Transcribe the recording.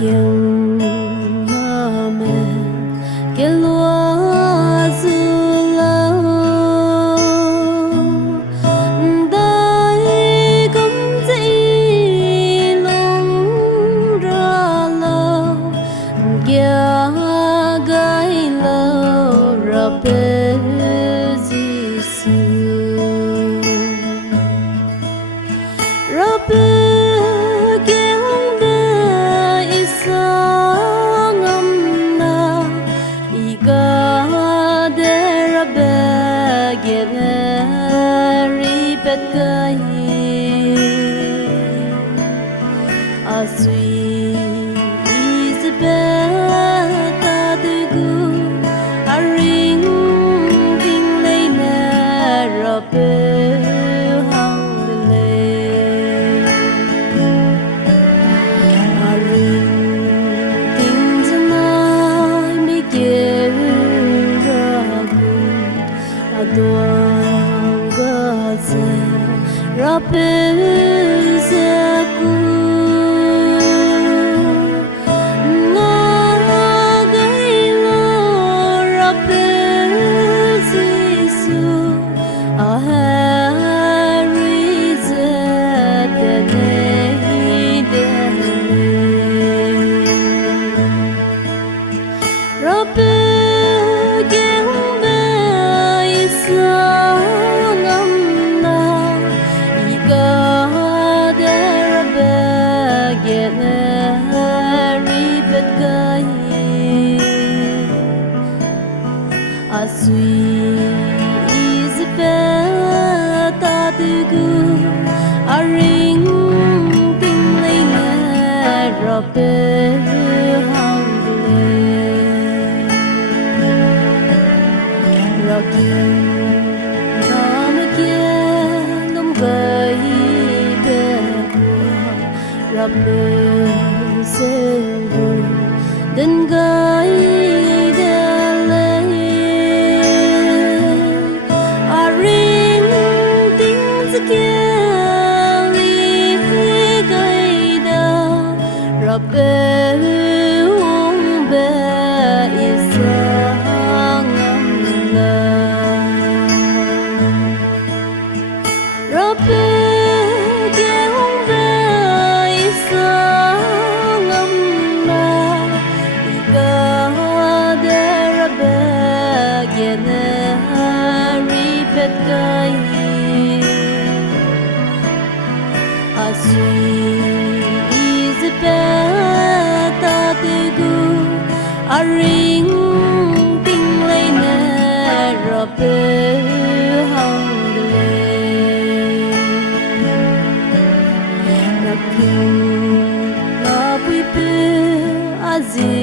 kiêng mà mẹ cái lúa dư lâu đây cũng dễ lòng ra lâu kia gái lâu ra bê dì xưa ra bê Gai Asui Isabel ta de gu a ring ding lay na rope hang le a ring ding zanai mi ge ra gu a doang ga ze Rapizaku Ngagailo Rapizisu Aharize Dene Rapigimbe Isa Asui Isabel ta de gu a ring ding lay na rope hang le rocking nam kia num gai be rope se gu den gai Isabel ta de gu a ring ding lay na rope hang le raking na pui pe azi